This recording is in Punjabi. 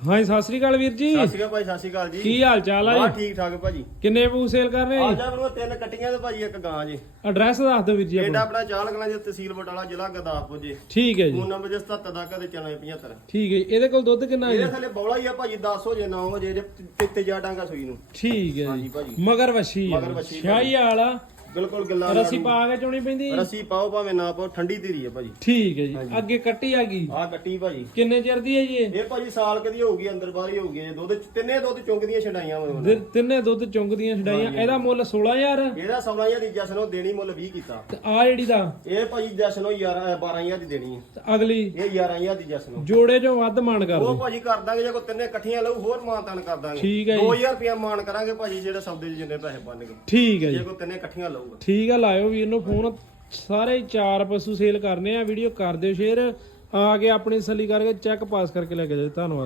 ਹਾਂਜੀ ਸਤਿ ਸ੍ਰੀ ਅਕਾਲ ਵੀਰ ਜੀ। ਸਤਿ ਸ਼੍ਰੀ ਅਕਾਲ ਭਾਈ ਸਤਿ ਸ਼੍ਰੀ ਅਕਾਲ ਜੀ। ਕੀ ਹਾਲ ਚਾਲ ਆ ਜੀ? ਠੀਕ ਠਾਕ ਭਾਜੀ। ਕਿੰਨੇ ਪੂ ਸੇਲ ਕਰ ਆ ਰਹੇ ਜਾ ਮੈਨੂੰ ਤਿੰਨ ਕੱਟੀਆਂ ਤੇ ਭਾਜੀ ਇੱਕ ਗਾਂ ਜੀ। ਐਡਰੈਸ ਦੱਸ ਦਿਓ ਵੀਰ ਜੀ ਆਪਣਾ। ਆਪਣਾ ਚਾਲ ਕਲਾਂ ਜੀ ਤਹਿਸੀਲ ਬਟਾਲਾ ਜ਼ਿਲ੍ਹਾ ਗੁਰਦਾਸਪੁਰ ਜੀ। ਠੀਕ ਹੈ ਜੀ। ਫੋਨ ਨੰਬਰ ਜੀ 77 ਦਾ ਕਦੇ 9475 ਠੀਕ ਹੈ ਜੀ। ਇਹਦੇ ਕੋਲ ਦੁੱਧ ਕਿੰਨਾ ਹੈ ਇਹਦੇ ਜੀ? ਥੱਲੇ ਬੌਲਾ ਹੀ ਆ ਭਾਜੀ 10 ਹੋ ਜੇ 9 ਹੋ ਜੇ ਤੇ ਡਾਂਗਾ ਸੂਈ ਨੂੰ। ਠੀਕ ਹੈ ਹਾਂਜੀ ਜੀ ਭਾਜੀ। ਮਗਰ ਵਸ਼ੀ ਮਗਰ ਵੱਛੀ ਸ਼ਾਹੀ ਵਾਲਾ। ਬਿਲਕੁਲ ਗਿੱਲਾ ਰੱਸੀ ਪਾ ਕੇ ਚੋਣੀ ਪੈਂਦੀ। ਰਸੀ ਪਾਓ ਭਾਵੇਂ ਨਾ ਪਾਓ ਠੰਡੀ ਧੀਰੀ ਹੈ ਭਾਜੀ। ਠੀਕ ਹੈ ਜੀ। ਅੱਗੇ ਕੱਟੀ ਆ ਗਈ। ਆ ਕੱਟੀ ਭਾਜੀ। ਕਿੰਨੇ ਚਿਰ ਦੀ ਹੈ ਜੀ ਇਹ? ਇਹ ਭਾਜੀ ਸਾਲ ਕਦੀ ਹੋਊਗੀ ਅੰਦਰ ਬਾਹਰ ਹੀ ਹੋਊਗੀ ਜੇ ਦੁੱਧ ਤਿੰਨੇ ਦੁੱਧ ਚੁੰਗਦੀਆਂ ਛਡਾਈਆਂ ਤਿ- ਤਿੰਨੇ ਦੁੱਧ ਚੁੰਗਦੀਆਂ ਛਡਾਈਆਂ। ਇਹਦਾ ਮੁੱਲ 16000 ਇਹਦਾ 16000 ਦੀ ਜਸ਼ਨ ਦੇਣੀ ਮੁੱਲ 20 ਕੀਤਾ। ਤੇ ਆ ਜਿਹੜੀ ਦਾ? ਇਹ ਭਾਜੀ ਜਸ਼ਨ ਨੂੰ 11 12000 ਦੀ ਦੇਣੀ ਹੈ। ਤੇ ਅਗਲੀ? ਇਹ 11000 ਦੀ ਜਸ਼ਨ ਜੋੜੇ ਚੋਂ ਵੱਧ ਮਾਨ ਕਰ ਉਹ ਭਾਜੀ ਕਰ ਦਾਂਗੇ ਜੇ ਕੋ ਤਿੰਨੇ ਇਕੱਠੀਆਂ ਲਊ ਹੋਰ ਮਾਨਤਾਨ ਕਰ ਦਾਂਗੇ। ਠੀਕ ਹੈ ਜੀ। 2000 ਰੁਪਇਆ ਮਾਨ ਕਰਾਂਗੇ ਭਾਜੀ ਜਿਹੜੇ ਸੌਦੇ 'ਚ ਜਿੰਨੇ ਪੈਸੇ ਬਣਨਗੇ। ਠੀਕ ਹੈ ਜੇ ਜੀ। ਕੋ ਤਿੰਨੇ ਇਕੱਠੀਆਂ ਲਊਗਾ ਠੀਕ ਆ, ਲਾਇਓ ਵੀਰ ਨੂੰ ਫੋਨ। ਸਾਰੇ ਚਾਰ ਪਸ਼ੂ ਸੇਲ ਕਰਨੇ ਆ ਵੀਡੀਓ ਕਰ ਦਿਓ ਸ਼ੇਅਰ ਆ ਕੇ ਆਪਣੀ ਸਲੀ ਕਰਕੇ ਚੈੱਕ ਪਾਸ ਕਰਕੇ ਲੈ ਕੇ ਜਾਓ। ਧੰਨਵਾਦ।